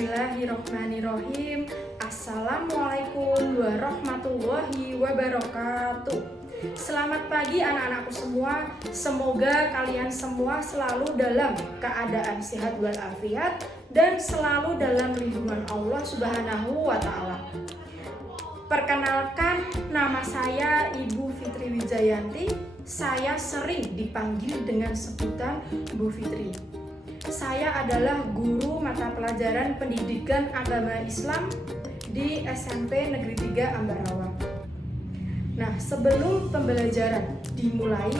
Bismillahirrohmanirrohim. Assalamualaikum warahmatullahi wabarakatuh. Selamat pagi anak-anakku semua. Semoga kalian semua selalu dalam keadaan sehat walafiat dan selalu dalam lindungan Allah Subhanahu wa Ta'ala. Perkenalkan, nama saya Ibu Fitri Wijayanti. Saya sering dipanggil dengan sebutan Bu Fitri. Saya adalah guru mata pelajaran pendidikan agama Islam di SMP Negeri 3 Ambarawa. Nah, sebelum pembelajaran dimulai,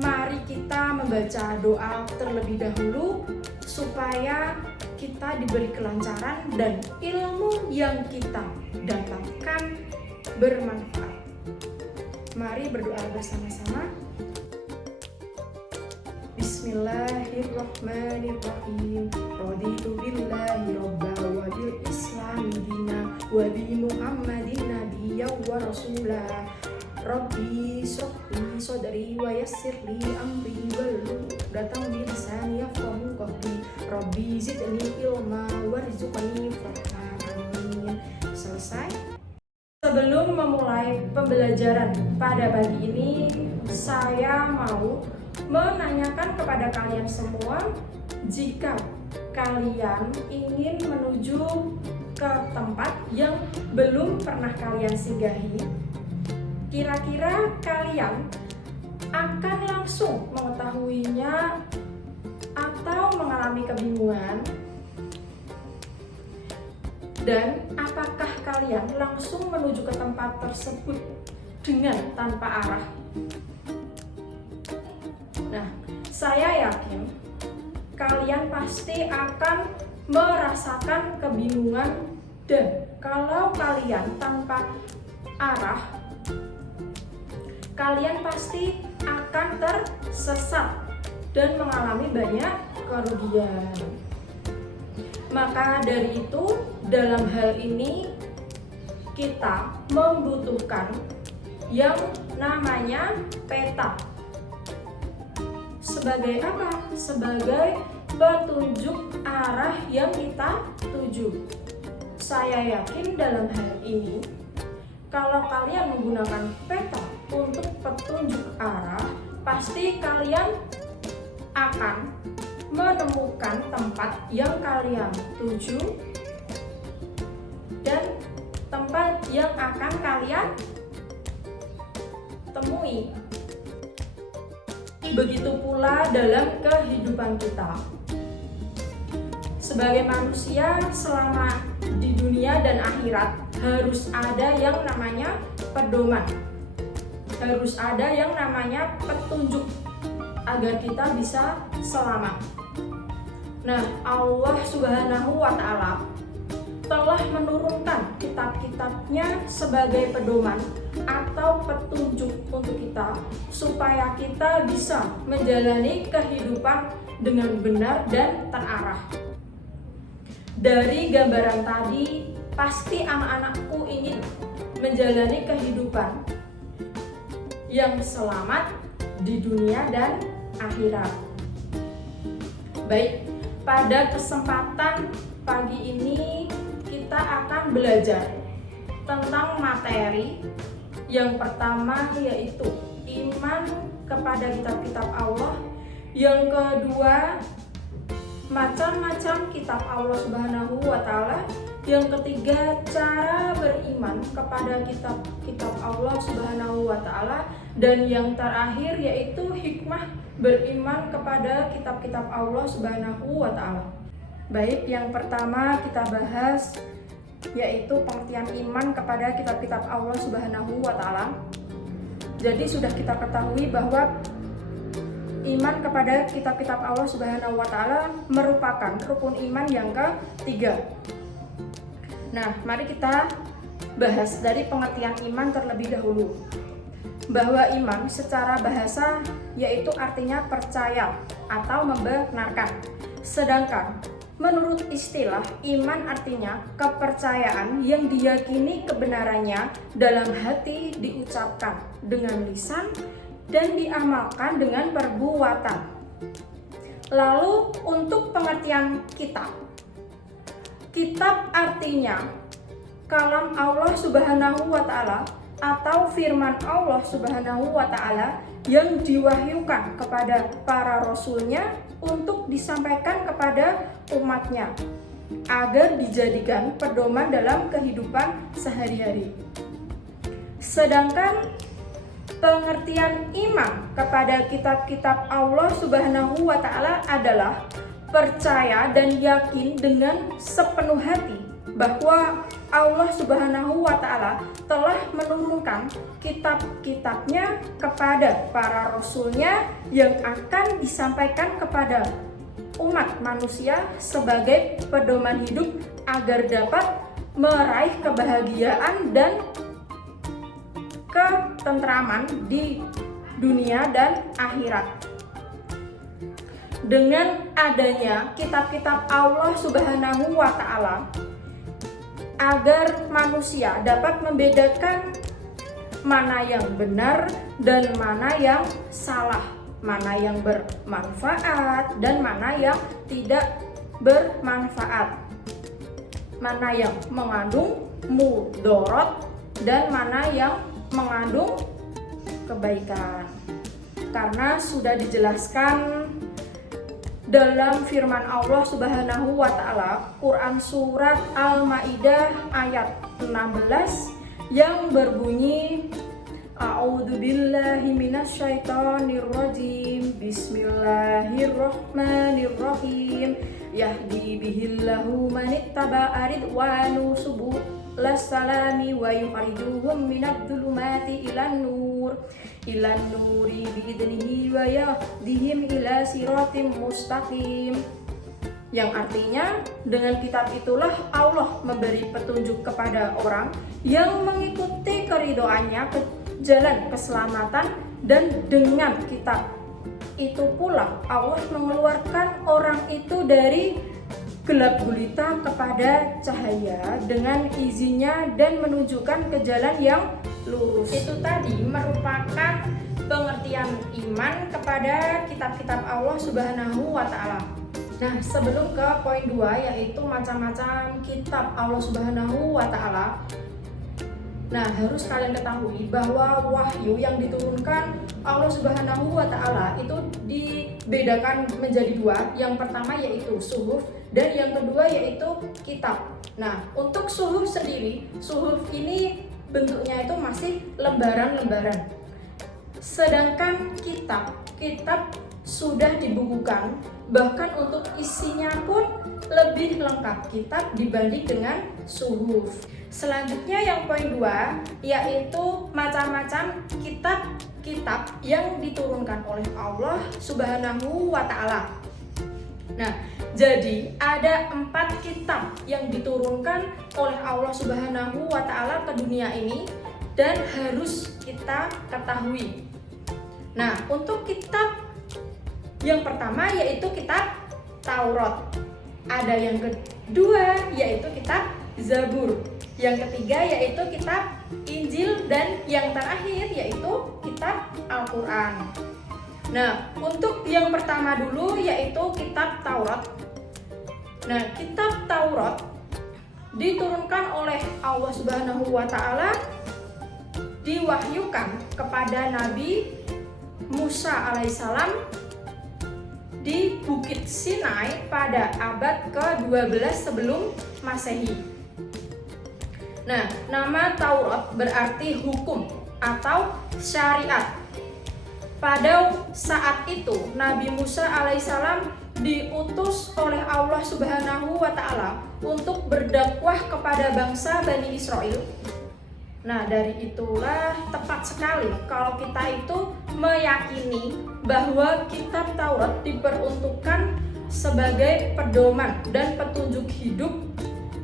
mari kita membaca doa terlebih dahulu supaya kita diberi kelancaran dan ilmu yang kita dapatkan bermanfaat. Mari berdoa bersama-sama. Bismillahirrahmanirrahim. Raditu billahi robba wa bil islami dina wa bi muhammadin nabiyya wa rasulah. Rabbi shrahli sadri wa yassirli amri wahlul 'uqdatam min lisani yafqahu qawli. Rabbi zidni ilma warzuqni fahma. Amin. Selesai. Sebelum memulai pembelajaran pada pagi ini, saya mau menanyakan kepada kalian semua, jika kalian ingin menuju ke tempat yang belum pernah kalian singgahi, kira-kira kalian akan langsung mengetahuinya atau mengalami kebingungan? Dan apakah kalian langsung menuju ke tempat tersebut dengan tanpa arah? Nah, saya yakin kalian pasti akan merasakan kebingungan, dan kalau kalian tanpa arah, kalian pasti akan tersesat dan mengalami banyak kerugian. Maka dari itu, dalam hal ini kita membutuhkan yang namanya peta. Sebagai apa? Sebagai petunjuk arah yang kita tuju. Saya yakin dalam hal ini, kalau kalian menggunakan peta untuk petunjuk arah, pasti kalian akan menemukan tempat yang kalian tuju dan tempat yang akan kalian temui. Begitu pula dalam kehidupan kita. Sebagai manusia, selama di dunia dan akhirat harus ada yang namanya pedoman. Harus ada yang namanya petunjuk agar kita bisa selamat. Nah, Allah Subhanahu wa Ta'ala telah menurunkan kitab-kitabnya sebagai pedoman atau petunjuk untuk kita, supaya kita bisa menjalani kehidupan dengan benar dan terarah. Dari gambaran tadi, pasti anak-anakku ingin menjalani kehidupan yang selamat di dunia dan akhirat. Baik, pada kesempatan pagi ini kita akan belajar tentang materi yang pertama, yaitu iman kepada kitab-kitab Allah. Yang kedua, macam-macam kitab Allah Subhanahu wa Ta'ala. Yang ketiga, cara beriman kepada kitab-kitab Allah Subhanahu wa Ta'ala. Dan yang terakhir yaitu hikmah beriman kepada kitab-kitab Allah Subhanahu wa Ta'ala. Baik, yang pertama kita bahas yaitu pengertian iman kepada kitab-kitab Allah Subhanahu wa Ta'ala. Jadi sudah kita ketahui bahwa iman kepada kitab-kitab Allah Subhanahu wa Ta'ala merupakan rukun iman yang ketiga. Nah, mari kita bahas dari pengertian iman terlebih dahulu. Bahwa iman secara bahasa yaitu artinya percaya atau membenarkan. Sedangkan menurut istilah, iman artinya kepercayaan yang diyakini kebenarannya dalam hati, diucapkan dengan lisan dan diamalkan dengan perbuatan. Lalu untuk pengertian kitab, Kitab artinya kalam Allah Subhanahu wa Ta'ala atau firman Allah Subhanahu wa Ta'ala yang diwahyukan kepada para rasulnya untuk disampaikan kepada umatnya agar dijadikan pedoman dalam kehidupan sehari-hari. Sedangkan pengertian iman kepada kitab-kitab Allah Subhanahu wa Ta'ala adalah percaya dan yakin dengan sepenuh hati bahwa Allah Subhanahu wa Ta'ala telah menurunkan kitab-kitabnya kepada para rasulnya yang akan disampaikan kepada umat manusia sebagai pedoman hidup agar dapat meraih kebahagiaan dan ketentraman di dunia dan akhirat. Dengan adanya kitab-kitab Allah Subhanahu wa Ta'ala, agar manusia dapat membedakan mana yang benar dan mana yang salah, mana yang bermanfaat dan mana yang tidak bermanfaat, mana yang mengandung mudorot dan mana yang mengandung kebaikan. Karena sudah dijelaskan dalam firman Allah Subhanahu wa Ta'ala, Quran surat Al-Maidah ayat 16 yang berbunyi, A'udzubillahi minasyaitonirrajim, Bismillahirrahmanirrahim, Yahdi bihillahu manittaba'a ridwanu subulas salami wa yukhrijuhum minadh-dhulumati ilan nuri biidnihi wa yahdihim ila siratim mustaqim. Yang artinya, dengan kitab itulah Allah memberi petunjuk kepada orang yang mengikuti keridhoannya ke jalan keselamatan, dan dengan kitab itu pula Allah mengeluarkan orang itu dari gelap gulita kepada cahaya dengan izinnya dan menunjukkan ke jalan yang lurus. Itu tadi merupakan pengertian iman kepada kitab-kitab Allah Subhanahu wa Ta'ala. Nah, sebelum ke poin 2 yaitu macam-macam kitab Allah Subhanahu wa Ta'ala. Nah, harus kalian ketahui bahwa wahyu yang diturunkan Allah Subhanahu wa Ta'ala itu dibedakan menjadi 2. Yang pertama yaitu suhuf dan yang kedua yaitu kitab. Nah, untuk suhuf sendiri, suhuf ini bentuknya itu masih lembaran-lembaran. Sedangkan kitab sudah dibukukan, bahkan untuk isinya pun lebih lengkap kitab dibanding dengan suhuf. Selanjutnya yang poin 2 yaitu macam-macam kitab yang diturunkan oleh Allah Subhanahu wa Ta'ala. Nah, jadi ada 4 kitab yang diturunkan oleh Allah Subhanahu wa Ta'ala ke dunia ini dan harus kita ketahui. Nah, untuk kitab yang pertama yaitu kitab Taurat. Ada yang kedua yaitu kitab Zabur. Yang ketiga yaitu kitab Injil dan yang terakhir yaitu kitab Al-Quran. Nah, untuk yang pertama dulu yaitu kitab Taurat. Nah, kitab Taurat diturunkan oleh Allah Subhanahu wa Ta'ala, diwahyukan kepada Nabi Musa alaihissalam di Bukit Sinai pada abad ke-12 sebelum Masehi. Nah, nama Taurat berarti hukum atau syariat. Pada saat itu Nabi Musa alaihissalam diutus oleh Allah Subhanahu wa Ta'ala untuk berdakwah kepada bangsa Bani Israel. Nah, dari itulah tepat sekali kalau kita itu meyakini bahwa kitab Taurat diperuntukkan sebagai pedoman dan petunjuk hidup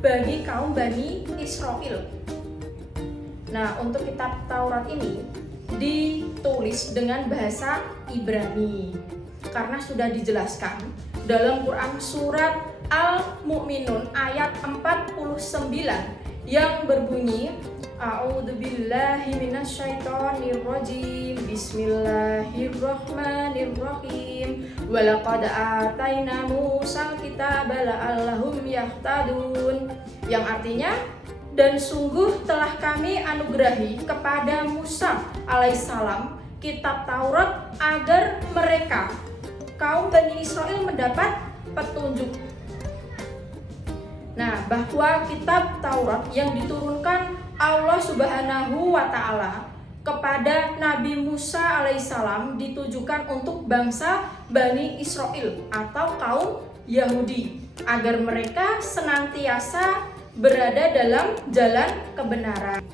bagi kaum Bani Israel. Nah, untuk kitab Taurat ini ditulis dengan bahasa Ibrani karena sudah dijelaskan dalam Quran surat Al-Mu'minun ayat 49 yang berbunyi, A'udzubillahi minasyaitonirrajim. Bismillahirrahmanirrahim. Walaqad ataina Musal kitaba la'allahum yahtadun. Yang artinya, dan sungguh telah kami anugerahi kepada Musa alaihissalam kitab Taurat agar mereka kaum Bani Israel mendapat petunjuk. Nah, bahwa kitab Taurat yang diturunkan Allah Subhanahu wa Ta'ala kepada Nabi Musa alaihissalam ditujukan untuk bangsa Bani Israel atau kaum Yahudi agar mereka senantiasa berada dalam jalan kebenaran.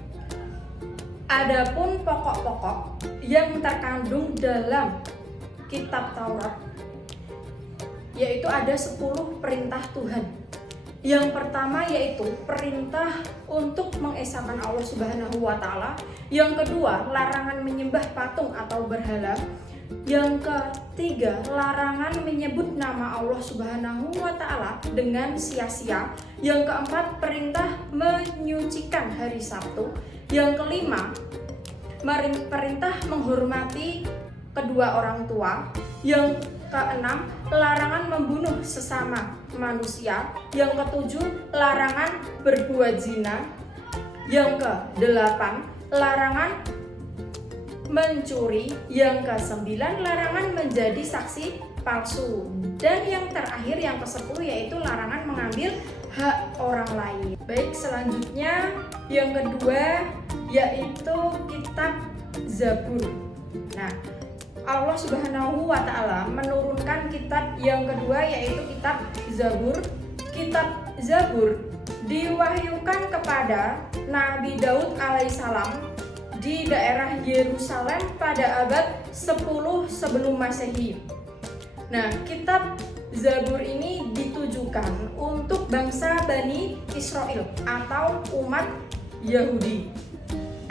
Adapun pokok-pokok yang terkandung dalam kitab Taurat, yaitu ada 10 perintah Tuhan. Yang pertama yaitu perintah untuk mengesahkan Allah Subhanahu wa Ta'ala. Yang kedua, larangan menyembah patung atau berhala. Yang ketiga, larangan menyebut nama Allah Subhanahu wa Ta'ala dengan sia-sia. Yang keempat, perintah menyucikan hari Sabtu. Yang kelima, perintah menghormati kedua orang tua. Yang keenam, larangan membunuh sesama manusia. Yang ketujuh, larangan berbuat zina. Yang kedelapan, larangan mencuri. Yang kesembilan, larangan menjadi saksi palsu. Dan yang terakhir, yang ke-10 yaitu larangan mengambil hak orang lain. Baik, selanjutnya yang kedua yaitu kitab Zabur. Nah, Allah Subhanahu wa Ta'ala menurunkan kitab yang kedua yaitu kitab Zabur. Kitab Zabur diwahyukan kepada Nabi Daud alaihissalam di daerah Yerusalem pada abad 10 sebelum Masehi. Nah, kitab Zabur ini ditujukan untuk bangsa Bani Israel atau umat Yahudi.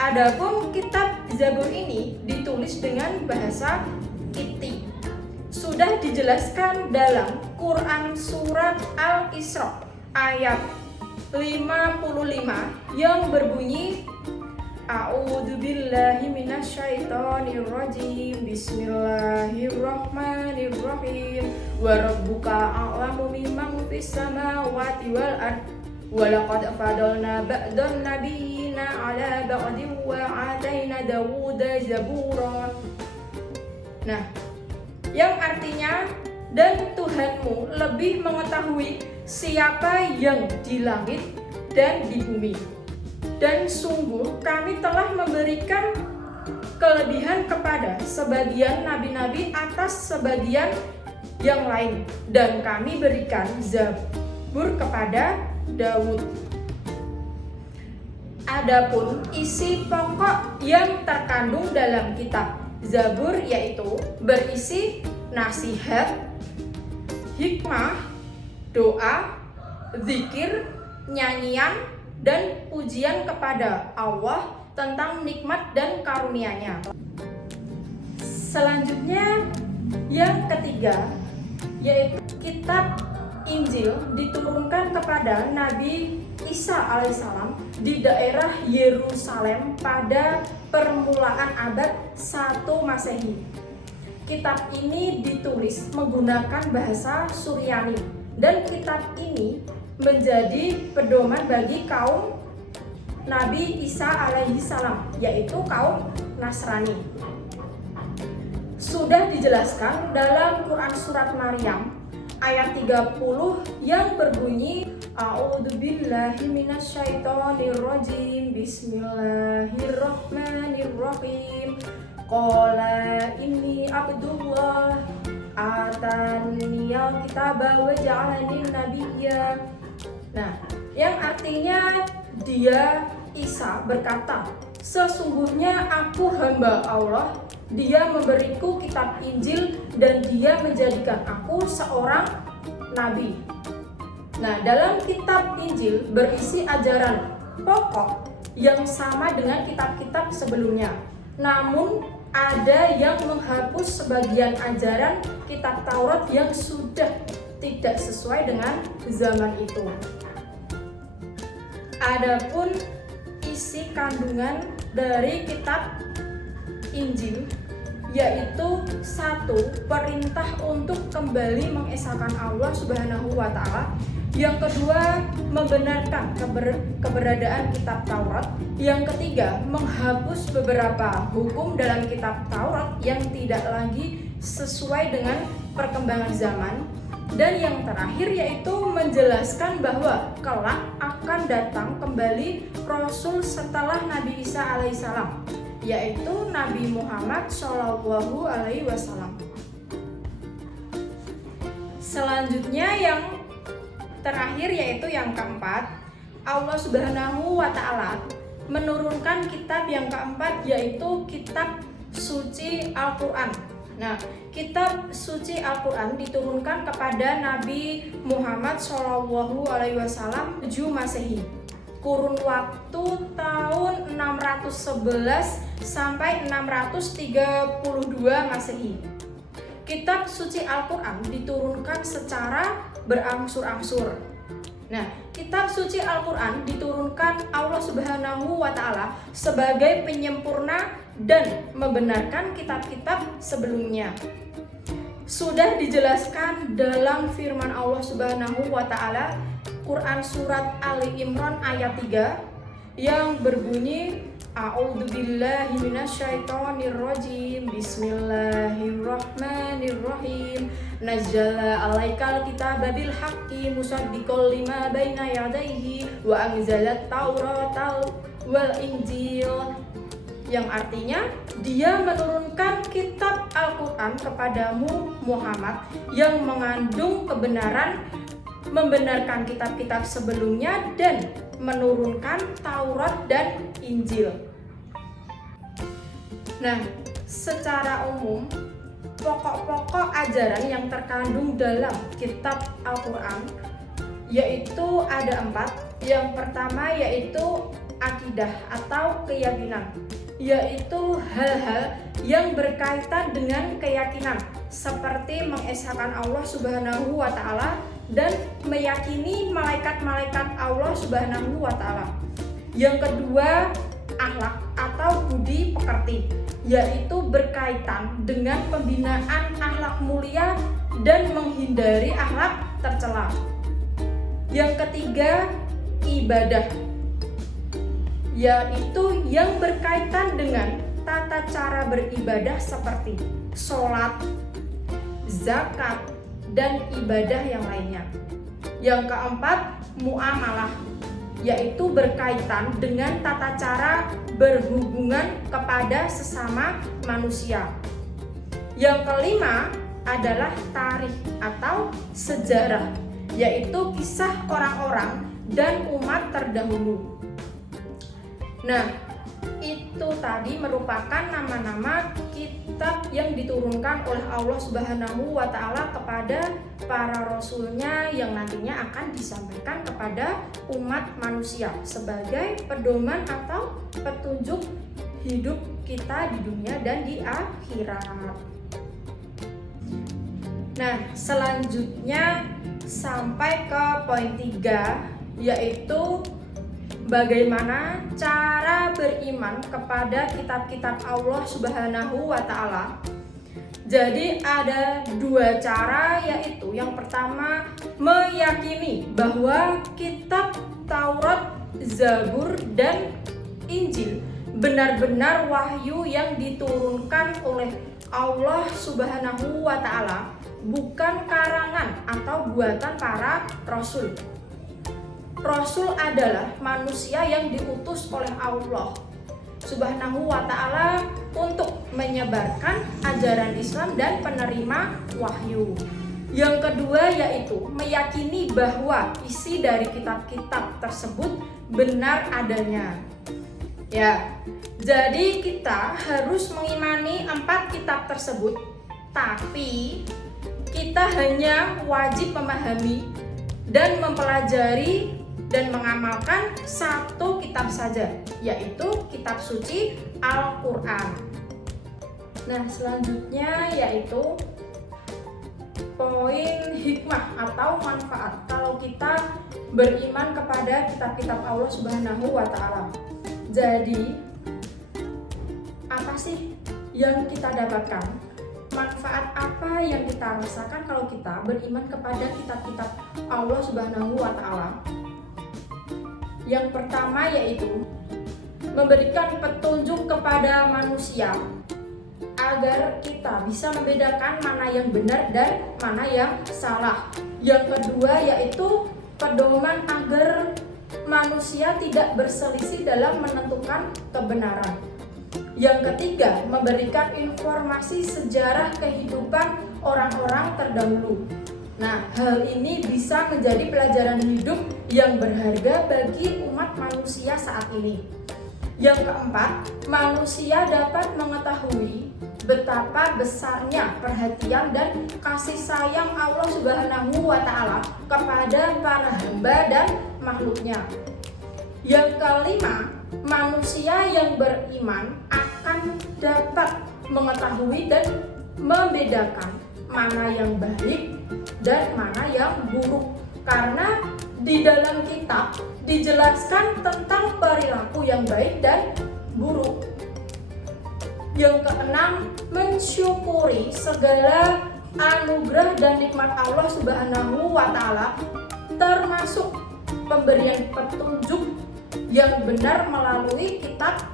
Adapun kitab Zabur ini ditulis dengan bahasa Kipti. Sudah dijelaskan dalam Quran surat Al-Isra ayat 55 yang berbunyi A'udzubillahi minasyaitonirrajim. Bismillahirrahmanirrahim. Wa rabbuka a'lamu bimman fis samawati wal ard. Walaqad fadalna ba'dan nabiyina ala ba'din wa ataina Dawuda zabura. Nah, yang artinya, dan Tuhanmu lebih mengetahui siapa yang di langit dan di bumi. Dan sungguh kami telah memberikan kelebihan kepada sebagian nabi-nabi atas sebagian yang lain, dan kami berikan Zabur kepada Daud. Adapun isi pokok yang terkandung dalam kitab Zabur yaitu berisi nasihat, hikmah, doa, zikir, nyanyian, dan pujian kepada Allah tentang nikmat dan karunia-Nya. Selanjutnya yang ketiga yaitu kitab Injil diturunkan kepada Nabi Isa alaihissalam di daerah Yerusalem pada permulaan abad 1 Masehi. Kitab ini ditulis menggunakan bahasa Suryani dan kitab ini menjadi pedoman bagi kaum Nabi Isa alaihissalam, yaitu kaum Nasrani. Sudah dijelaskan dalam Quran surat Maryam ayat 30 yang berbunyi A'udzubillahi minasyaitonirrajim. Bismillahirrahmanirrahim. Qala inni abdullah ataniyal kitaba wa ja'alani nabiyya. Nah, yang artinya dia Isa berkata, sesungguhnya aku hamba Allah, Dia memberiku kitab Injil dan Dia menjadikan aku seorang nabi. Nah, dalam kitab Injil berisi ajaran pokok yang sama dengan kitab-kitab sebelumnya. Namun ada yang menghapus sebagian ajaran kitab Taurat yang sudah tidak sesuai dengan zaman itu. Adapun isi isi kandungan dari kitab Injil, yaitu satu, perintah untuk kembali mengesahkan Allah Subhanahu wa Ta'ala. Yang kedua, membenarkan keberadaan kitab Taurat. Yang ketiga, menghapus beberapa hukum dalam kitab Taurat yang tidak lagi sesuai dengan perkembangan zaman. Dan yang terakhir yaitu menjelaskan bahwa kelak akan datang kembali Rasul setelah Nabi Isa alaihissalam, yaitu Nabi Muhammad Shallallahu Alaihi Wasallam. Selanjutnya yang terakhir yaitu yang keempat, Allah Subhanahu wa Ta'ala menurunkan kitab yang keempat, yaitu kitab suci Al-Quran. Nah, kitab suci Al-Quran diturunkan kepada Nabi Muhammad Shallallahu Alaihi Wasallam 7 Masehi, kurun waktu tahun 611 sampai 632 Masehi. Kitab suci Al-Quran diturunkan secara berangsur-angsur. Nah, kitab suci Al-Quran diturunkan Allah Subhanahu wa Ta'ala sebagai penyempurna dan membenarkan kitab-kitab sebelumnya. Sudah dijelaskan dalam firman Allah Subhanahu wa Ta'ala, Quran surat Ali Imran ayat 3 yang berbunyi, A'udzubillahi minasyaitonirrajim, Bismillahirrahmanirrahim. Nazzala alaikal kitaba bil haqqi musaddiqal lima baina yadayhi wa anzalat taurata wal injil. Yang artinya, dia menurunkan kitab Al-Quran kepadamu Muhammad yang mengandung kebenaran, membenarkan kitab-kitab sebelumnya, dan menurunkan Taurat dan Injil. Nah, secara umum, pokok-pokok ajaran yang terkandung dalam kitab Al-Quran yaitu ada 4. Yang pertama yaitu akidah atau keyakinan, yaitu hal-hal yang berkaitan dengan keyakinan seperti mengesahkan Allah Subhanahu wa Ta'ala dan meyakini malaikat-malaikat Allah Subhanahu wa Ta'ala. Yang kedua, akhlak atau budi pekerti, yaitu berkaitan dengan pembinaan akhlak mulia dan menghindari akhlak tercela. Yang ketiga, ibadah, yaitu yang berkaitan dengan tata cara beribadah seperti sholat, zakat, dan ibadah yang lainnya. Yang keempat, muamalah, yaitu berkaitan dengan tata cara berhubungan kepada sesama manusia. Yang kelima adalah tarikh atau sejarah, yaitu kisah orang-orang dan umat terdahulu. Nah, itu tadi merupakan nama-nama kitab yang diturunkan oleh Allah Subhanahu wa Ta'ala kepada para rasulnya yang nantinya akan disampaikan kepada umat manusia sebagai pedoman atau petunjuk hidup kita di dunia dan di akhirat. Nah, selanjutnya sampai ke poin 3, yaitu bagaimana cara beriman kepada kitab-kitab Allah Subhanahu wa Ta'ala. Jadi ada 2 cara, yaitu yang pertama meyakini bahwa kitab Taurat, Zabur, dan Injil benar-benar wahyu yang diturunkan oleh Allah Subhanahu wa Ta'ala, bukan karangan atau buatan para rasul. Rasul adalah manusia yang diutus oleh Allah Subhanahu wa Ta'ala untuk menyebarkan ajaran Islam dan penerima wahyu. Yang kedua yaitu meyakini bahwa isi dari kitab-kitab tersebut benar adanya. Ya, jadi kita harus mengimani 4 kitab tersebut, tapi kita hanya wajib memahami dan mempelajari dan mengamalkan 1 kitab saja, yaitu kitab suci Al-Quran. Nah, selanjutnya yaitu poin hikmah atau manfaat kalau kita beriman kepada kitab-kitab Allah Subhanahu wa Ta'ala. Jadi, apa sih yang kita dapatkan? Manfaat apa yang kita rasakan kalau kita beriman kepada kitab-kitab Allah Subhanahu wa Ta'ala? Yang pertama yaitu memberikan petunjuk kepada manusia agar kita bisa membedakan mana yang benar dan mana yang salah. Yang kedua yaitu pedoman agar manusia tidak berselisih dalam menentukan kebenaran. Yang ketiga, memberikan informasi sejarah kehidupan orang-orang terdahulu. Nah, hal ini bisa menjadi pelajaran hidup yang berharga bagi umat manusia saat ini. Yang keempat, manusia dapat mengetahui betapa besarnya perhatian dan kasih sayang Allah Subhanahu wa Ta'ala kepada para hamba dan makhluknya. Yang kelima, manusia yang beriman akan dapat mengetahui dan membedakan mana yang baik dan mana yang buruk, karena di dalam kitab dijelaskan tentang perilaku yang baik dan buruk. Yang keenam, mensyukuri segala anugerah dan nikmat Allah Subhanahu wa Ta'ala, termasuk pemberian petunjuk yang benar melalui kitab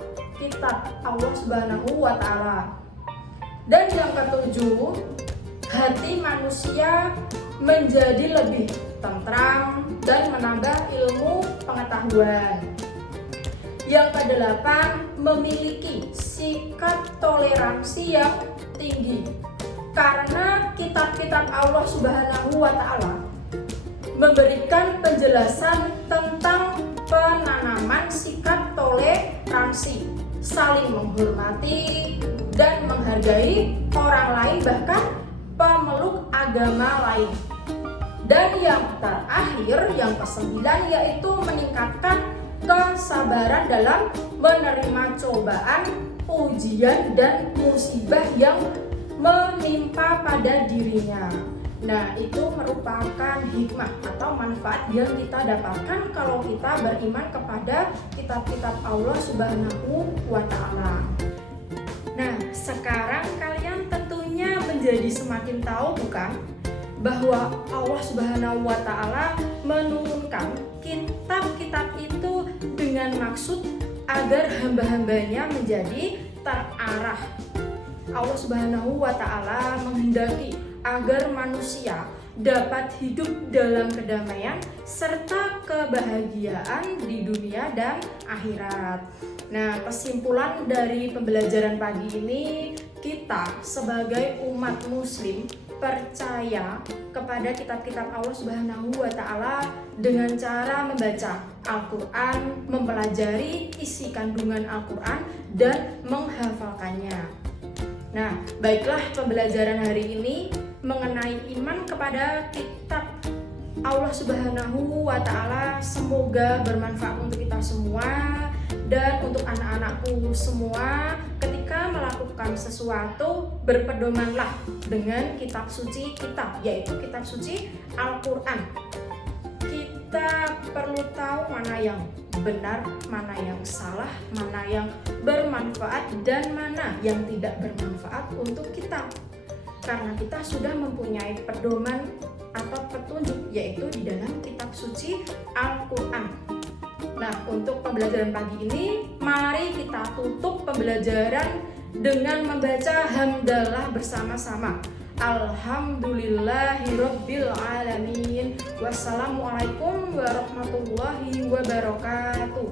Allah Subhanahu wa Ta'ala. Dan yang ketujuh, hati manusia menjadi lebih tentram dan menambah ilmu pengetahuan. Yang kedelapan, memiliki sikap toleransi yang tinggi, karena kitab-kitab Allah Subhanahu wa Ta'ala memberikan penjelasan tentang penanaman sikap toleransi, saling menghormati dan menghargai orang lain, bahkan pemeluk agama lain. Dan yang terakhir, yang kesembilan, yaitu meningkatkan kesabaran dalam menerima cobaan, ujian, dan musibah yang menimpa pada dirinya. Nah, itu merupakan hikmah atau manfaat yang kita dapatkan kalau kita beriman kepada kitab-kitab Allah Subhanahu wa Ta'ala. Nah, sekarang kalian tentunya menjadi semakin tahu, bukan, bahwa Allah Subhanahu wa Ta'ala menurunkan kitab-kitab itu dengan maksud agar hamba-hambanya menjadi terarah. Allah Subhanahu wa Ta'ala menghendaki agar manusia dapat hidup dalam kedamaian serta kebahagiaan di dunia dan akhirat. Nah, kesimpulan dari pembelajaran pagi ini, kita sebagai umat muslim percaya kepada kitab-kitab Allah Subhanahu wa Ta'ala dengan cara membaca Al-Quran, mempelajari isi kandungan Al-Quran, dan menghafalkannya. Nah, baiklah, pembelajaran hari ini mengenai iman kepada kitab Allah Subhanahu wa Ta'ala semoga bermanfaat untuk kita semua dan untuk anak-anakku semua. Ketika melakukan sesuatu, berpedomanlah dengan kitab suci kita, yaitu kitab suci Al-Quran. Kita perlu tahu mana yang benar, mana yang salah, mana yang bermanfaat, dan mana yang tidak bermanfaat untuk kita. Karena kita sudah mempunyai pedoman atau petunjuk, yaitu di dalam kitab suci Al-Quran. Nah, untuk pembelajaran pagi ini, mari kita tutup pembelajaran dengan membaca hamdalah bersama-sama. Alhamdulillahirabbil alamin. Wassalamualaikum warahmatullahi wabarakatuh.